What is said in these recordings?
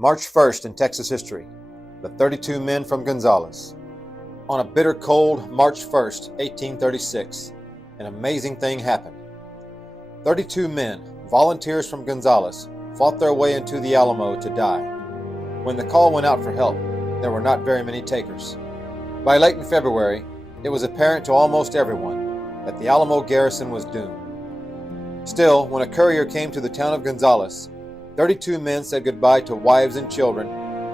March 1st in Texas history, the 32 men from Gonzales. On a bitter cold March 1st, 1836, an amazing thing happened. 32 men, volunteers from Gonzales, fought their way into the Alamo to die. When the call went out for help, there were not very many takers. By late in February, it was apparent to almost everyone that the Alamo garrison was doomed. Still, when a courier came to the town of Gonzales, 32 men said goodbye to wives and children,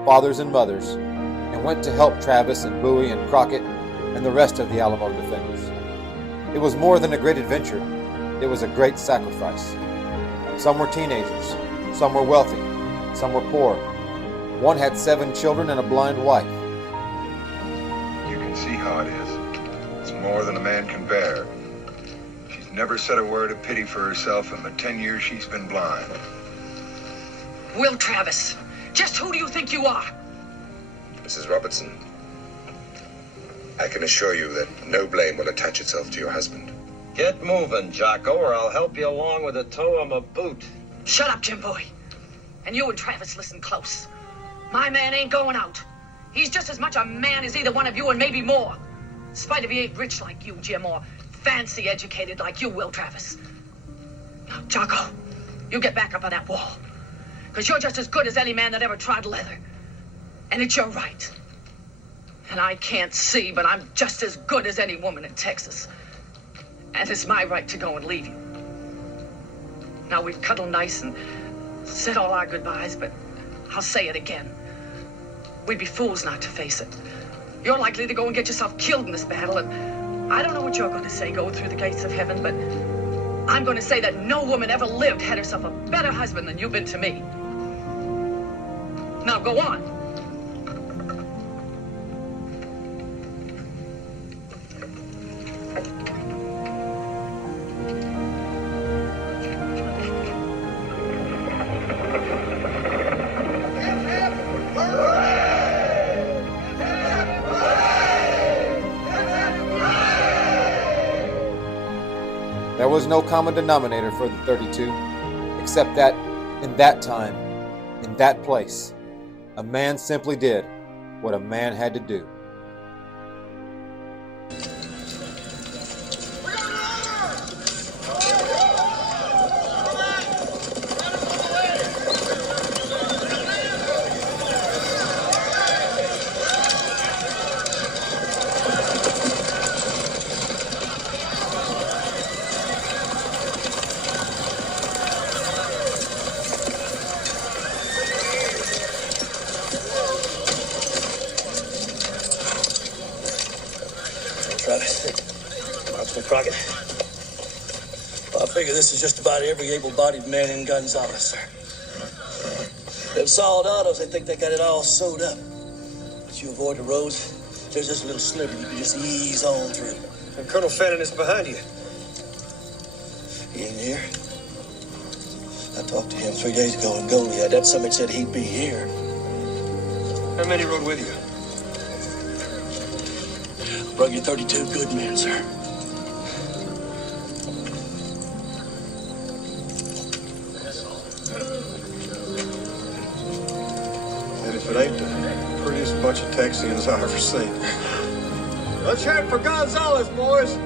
fathers and mothers, and went to help Travis and Bowie and Crockett and the rest of the Alamo defenders. It was more than a great adventure. It was a great sacrifice. Some were teenagers, some were wealthy, some were poor. One had 7 children and a blind wife. You can see how it is. It's more than a man can bear. She's never said a word of pity for herself in the 10 years she's been blind. Will Travis, just who do you think you are? Mrs. Robertson, I can assure you that no blame will attach itself to your husband. Get moving, Jocko, or I'll help you along with the toe of my boot. Shut up, Jim Bowie. And you and Travis listen close. My man ain't going out. He's just as much a man as either one of you and maybe more. In spite of he ain't rich like you, Jim, or fancy educated like you, Will Travis. Now, Jocko, you get back up on that wall. Because you're just as good as any man that ever trod leather. And it's your right. And I can't see, but I'm just as good as any woman in Texas. And it's my right to go and leave you. Now, we've cuddled nice and said all our goodbyes, but I'll say it again. We'd be fools not to face it. You're likely to go and get yourself killed in this battle, and I don't know what you're going to say going through the gates of heaven, but I'm going to say that no woman ever lived had herself a better husband than you've been to me. Now, go on. There was no common denominator for the 32, except that in that time, in that place, a man simply did what a man had to do. Crockett. Well, I figure this is just about every able-bodied man in Gonzales, sir. Them solid autos, they think they got it all sewed up. But you avoid the roads, there's just a little sliver you can just ease on through. And Colonel Fannin is behind you. He ain't here. I talked to him 3 days ago in Goliad. That summit said he'd be here. How many rode with you? Brought you 32 good men, sir. If it ain't the prettiest bunch of Texians I've ever seen. Let's hear it for Gonzales, boys!